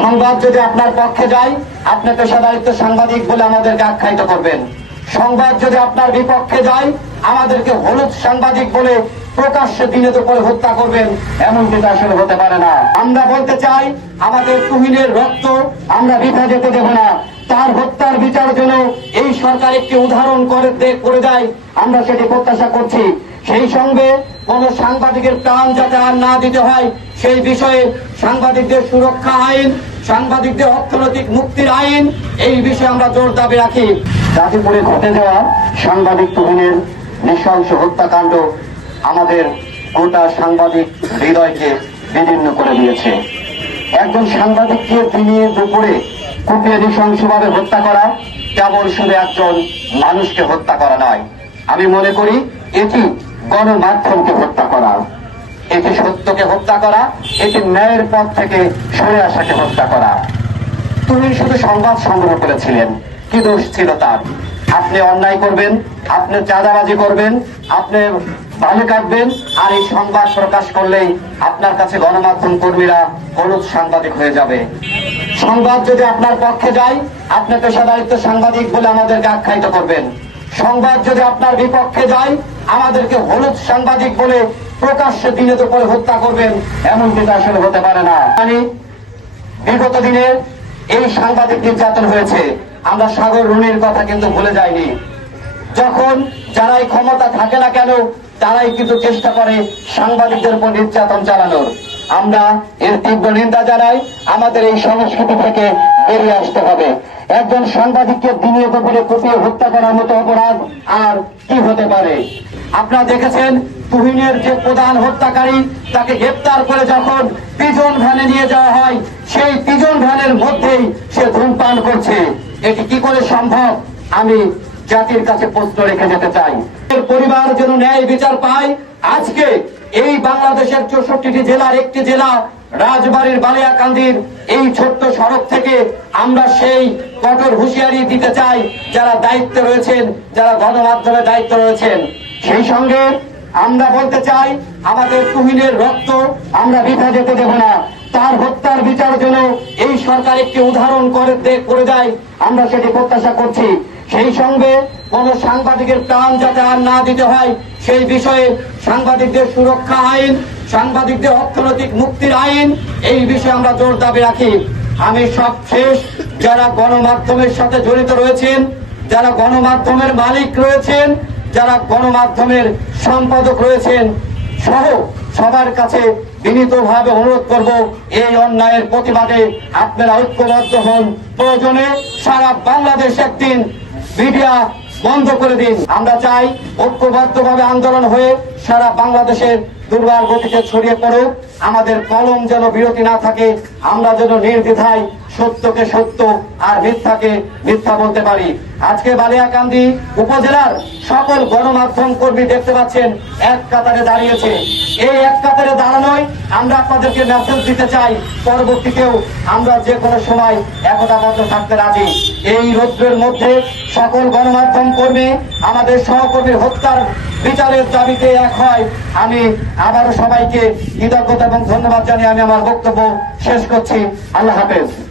সংবাদ যদি আপনার পক্ষে যায়, আপনি পেশাদারিত্ব সাংবাদিক বলে আমাদেরকে আখ্যায়িত করবেন। সংবাদ যদি আপনার বিপক্ষে যায়, আমাদেরকে হলুদ সাংবাদিক বলে প্রকাশ্যে দিনে দুপুরে হত্যা করবেন এমন কিন্তু আসলে হতে পারে না। আমরা বলতে চাই, আমাদের তুহিনের রক্ত আমরা বৃথা যেতে দেব না। তার হত্যার বিচার জন্য এই সরকার একটি উদাহরণ করে করে দেয়, আমরা সেটি প্রত্যাশা করছি। সেই সঙ্গে কোন সাংবাদিকের প্রাণ যাতে আর না দিতে হয়, সেই বিষয়ে সাংবাদিকদের সুরক্ষা আইন সাংবাদিকদের অর্থনৈতিক মুক্তির আইন, এই বিষয়ে আমরা জোর দাবি রাখি। গাজীপুরে ঘটে যাওয়া সাংবাদিক তুহিনের নৃশংস হত্যাকাণ্ড আমাদের গোটা সাংবাদিক হৃদয়কে বিদীর্ণ করে দিয়েছে। একজন সাংবাদিককে দিনে দুপুরে কুপিয়ে নৃশংসভাবে হত্যা করা কেবল শুধু একজন মানুষকে হত্যা করা নয়। আমি মনে করি এটি গণমাধ্যমকে হত্যা করা। এটি সত্যকে হত্যা করা, এটি ন্যায়ের পথ থেকে সরে আসাকে হত্যা করা। তুমি শুধু সংবাদ সংগ্রহ করেছিলেন, কি দোষ ছিল তার? আপনি অন্যায় করবেন, আপনি চাঁদাবাজি করবেন, আপনি ভালো কাটবেন, আর এই সংবাদ প্রকাশ করলেই আপনার কাছে গণমাধ্যম কর্মীরা হলুদ সাংবাদিক হয়ে যাবে। সংবাদ যদি আপনার পক্ষে যায়, আপনি পেশাদারিত্ব সাংবাদিক বলে আমাদেরকে আখ্যায়িত করবেন। সংবাদ যদি আপনার বিপক্ষে যায়, আমাদেরকে হলুদ সাংবাদিক বলে প্রকাশ্যে দিনে দুপুরে হত্যা করবেন, এমন কিন্তু আসলে হতে পারে না। মানে বিগত দিনে এই সাংবাদিক নির্যাতন হয়েছে। আমরা সাগর রুনির কথা কিন্তু ভুলে যাইনি। যখন যারাই ক্ষমতা থাকে না কেন, তারাই কিন্তু চেষ্টা করে সাংবাদিকদের উপর নির্যাতন চালানোর। আমরা এর তীব্র নিন্দা জানাই, আমাদের এই সংস্কৃতি থেকে বেরিয়ে আসতে হবে। একজন সাংবাদিককে দিনে দুপুরে কুপিয়ে হত্যা করার মতো অপরাধ আর কি হতে পারে? আপনারা দেখেছেন তুহিনের যে প্রধান হত্যাকারী তাকে গ্রেপ্তার করে যখন পিজন ভ্যানে নিয়ে যাওয়া হয়, সেই পিজন ভ্যানের মধ্যেই সে ধূমপান করছে। এটি কি করে সম্ভব? আমি জাতির কাছে প্রশ্ন রেখে যেতে চাই। পরিবার যেন ন্যায় বিচার পায়, আজকে এই বাংলাদেশের চৌষট্টিটি জেলার একটি জেলা, রাজবাড়ির বালিয়াকান্দির এই ছোট্ট সড়ক থেকে আমরা সেই কঠোর হুঁশিয়ারি দিতে চাই, যারা দায়িত্বে রয়েছেন, যারা গণমাধ্যমে দায়িত্ব রয়েছেন। সেই সঙ্গে আমরা বলতে চাই, আমাদের তুহিনের রক্ত আমরা বৃথা যেতে দেব না। তার হত্যার বিচার জন্য এই সরকার একটি উদাহরণ করে করে দেয়, আমরা সেটি প্রত্যাশা করছি। সেই সঙ্গে কোন সাংবাদিকের প্রাণ যাতে আর না দিতে হয়, সেই বিষয়ে সাংবাদিকদের সুরক্ষা আইন, সাংবাদিকদের অর্থনৈতিক মুক্তির আইন, এই বিষয়ে আমরা জোর দাবি রাখি। আমি সব শেষ, যারা গণমাধ্যমের সাথে জড়িত রয়েছেন, যারা গণমাধ্যমের মালিক রয়েছেন যারা গণমাধ্যমের সম্পাদক রয়েছেন সহ সবার কাছে বিনীতভাবে অনুরোধ করব, এই অন্যায়ের প্রতিবাদে আপনারা ঐক্যবদ্ধ হন। প্রয়োজনে সারা বাংলাদেশ একদিন মিডিয়া বন্ধ করে দিন। আমরা চাই ঐক্যবদ্ধভাবে আন্দোলন হয়ে সারা বাংলাদেশের দুর্বার গতিতে ছড়িয়ে পড়ুক। আমাদের কলম যেন বিরতি না থাকে, আমরা যেন নির্দ্বিধায় সত্যকে সত্য আর মিথ্যাকে মিথ্যা বলতে পারি। আজকে বালিয়াকান্দি উপজেলার সকল গণমাধ্যম কর্মী দেখতে পাচ্ছেন, এক কাতারে দাঁড়িয়েছে। এই এক কাতারে দাঁড়ানোয় আমরা আপনাদেরকে মেসেজ দিতে চাই, পরবর্তীতেও আমরা যে কোনো সময় একতাবদ্ধ থাকতে রাজি। এই রৌদ্রের মধ্যে সকল গণমাধ্যম কর্মী আমাদের সহকর্মী হত্যার বিচারের দাবিতে এক হয়। আমি আবারও সবাইকে কৃতজ্ঞতা এবং ধন্যবাদ জানিয়ে আমি আমার বক্তব্য শেষ করছি। আল্লাহ হাফেজ।